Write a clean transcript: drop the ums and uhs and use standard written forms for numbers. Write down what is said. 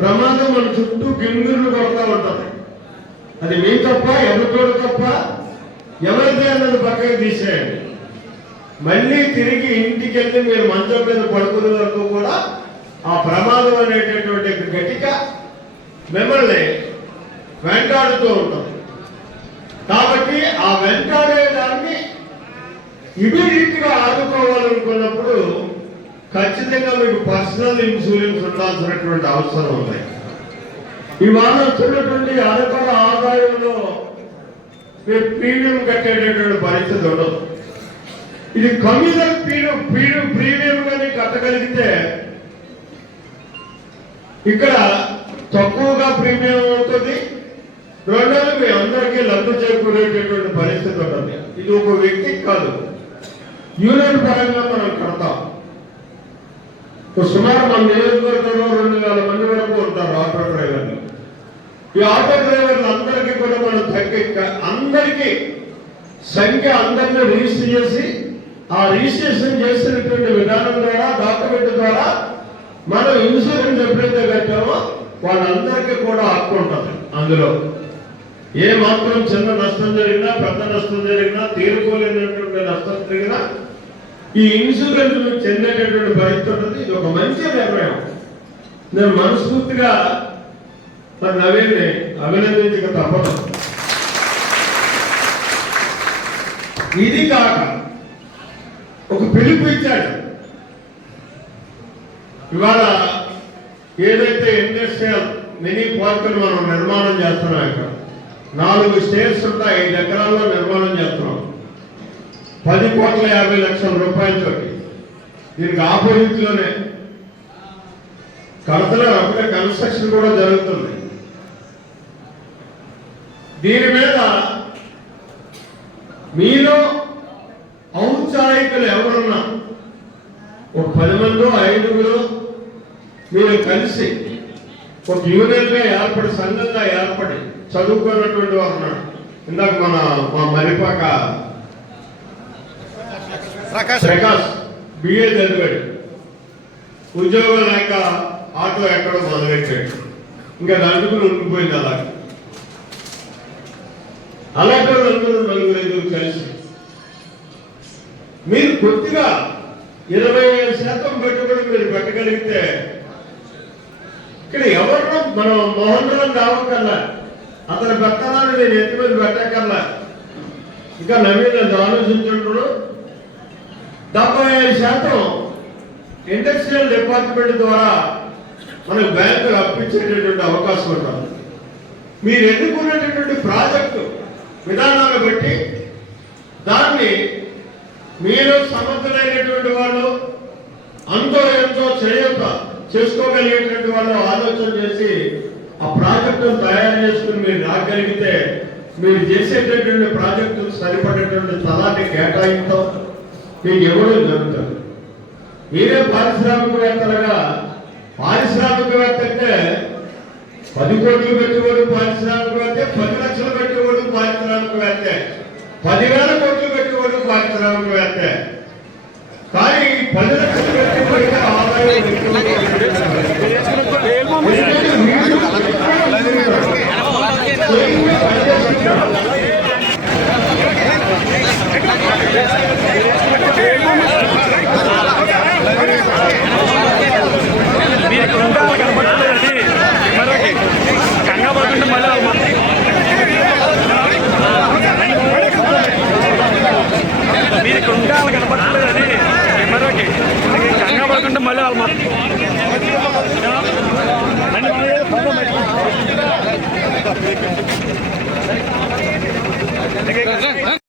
ప్రమాదం మన చుట్టూ గింగిర్లు కొడతా ఉంటుంది. అది మీ తప్ప ఎవరితోడు తప్ప ఎవరిదే అన్నది పక్కకి తీసేయండి. మళ్ళీ తిరిగి ఇంటికి వెళ్ళి మీరు మంచం మీద పడుకునే వరకు కూడా ఆ ప్రమాదం అనేటటువంటి గట్టిక మిమ్మల్ని వెంటాడుతూ ఉంటుంది. కాబట్టి ఆ వెంటాడే దాన్ని ఇమీడియట్ గా ఆదుకోవాలనుకున్నప్పుడు ఖచ్చితంగా మీకు పర్సనల్ ఇన్సూరెన్స్ ఉండాల్సినటువంటి అవసరం ఉంది. ఇవాళ వచ్చినటువంటి అరకొర ఆదాయంలో మీరు ప్రీమియం కట్టేటటువంటి పరిస్థితి ఉండదు. ఇది కమ్యూనల్ ప్రీమియం కానీ కట్టగలిగితే ఇక్కడ తక్కువగా ప్రీమియం అవుతుంది. రెండోది మీ అందరికీ లబ్ధి చేకూరేటటువంటి పరిస్థితి ఉంటుంది. ఇది ఒక వ్యక్తికి కాదు, యూనియన్ పరంగా మనం కడతాం. సుమారు మన నియోజకవర్గంలో 2000 మంది వరకు ఉంటారు ఆటో డ్రైవర్లు. ఈ ఆటో డ్రైవర్లు అందరికీ కూడా మనం అందరికీ సంఖ్య అందరినీ రిజిస్టర్ చేసి ఆ రిజిస్ట్రేషన్ చేసినటువంటి విధానం ద్వారా డాక్యుమెంట్ ద్వారా మనం ఇన్సూరెన్స్ ఎప్పుడైతే కట్టామో వాళ్ళందరికీ కూడా హక్కు ఉంటుంది. అందులో ఏ మాత్రం చిన్న నష్టం జరిగినా పెద్ద నష్టం జరిగినా తీరుకోలేనటువంటి నష్టం జరిగినా ఈ ఇన్సూరెన్స్ చెందేటటువంటి పరిస్థితి ఉంటుంది. ఇది ఒక మంచి నిర్ణయం. నేను మనస్ఫూర్తిగా మరి నవీన్ని అభినందించక తప్పదు. ఇది కాక ఒక పిలుపు ఇచ్చాడు. ఇవాళ ఏదైతే ఇండస్ట్రియల్ మినీ పార్కులు మనం నిర్మాణం చేస్తున్నాం, ఇక్కడ 4 స్టేట్స్ ఉంటాయి, 5 ఎకరాల్లో నిర్మాణం చేస్తున్నాం 10,50,00,000 రూపాయలతో. దీనికి ఆపోజిట్ లోనే కడతలో అప్పుడే కన్స్ట్రక్షన్ కూడా జరుగుతుంది. దీని మీద మీలో ఔత్సాహికులు ఎవరున్నా ఒక 10 మందో 5గురు మీరు కలిసి ఒక యూనియన్ గా ఏర్పడి సంఘంగా ఏర్పడి చదువుకున్నటువంటి వారు ఉన్నాడు. ఇందాక మా మరిపాక ప్రకాష్ బిఏ చదివాడు, ఉద్యోగం లేక ఆటో ఎక్కడో మొదలెట్టాడు, ఇంకా దండుకుని ఉండిపోయింది. అలాగే అందరూ 4-5 కలిసి మీరు కొద్దిగా 25% పెట్టుబడి మీరు పెట్టగలిగితే ఇక్కడ ఎవరు మనం మోహన్ రావు రావక్కర్లా, అతని పెత్తనాన్ని నేను ఎత్తి మీద పెట్టక్కర్లా. ఇంకా నవీన్ ఆలోచించుంటాడు. 75% ఇండస్ట్రియల్ డిపార్ట్మెంట్ ద్వారా మనకు బ్యాంకులు అప్పించేటటువంటి అవకాశం ఉంటుంది. మీరు ఎన్నుకునేటటువంటి ప్రాజెక్టు విధానాన్ని బట్టి దాన్ని మీరు సమర్థులైనటువంటి వాళ్ళు అంతో ఎంతో చేసుకోగలిగేటువంటి వాళ్ళు ఆలోచన చేసి ఆ ప్రాజెక్టును తయారు చేసుకుని మీరు రాగలిగితే మీరు చేసేటటువంటి ప్రాజెక్టు సరిపడేటువంటి స్థలాన్ని కేటాయించడం మీకు ఎవరో జరుగుతుంది. మీరే పారిశ్రామికవేత్తలుగా పారిశ్రామికవేత్త అంటే 10 కోట్లు పెట్టుబడి పారిశ్రామికవేత్త, 10 లక్షలు పెట్టుబడి పారిశ్రామికవేత్త, 10,000 కోట్లు పెట్టుబడి పారిశ్రామికవేత్త. కానీ 10 లక్షలు పెట్టుబడి ఆదాయం మళ్ళీ వాళ్ళు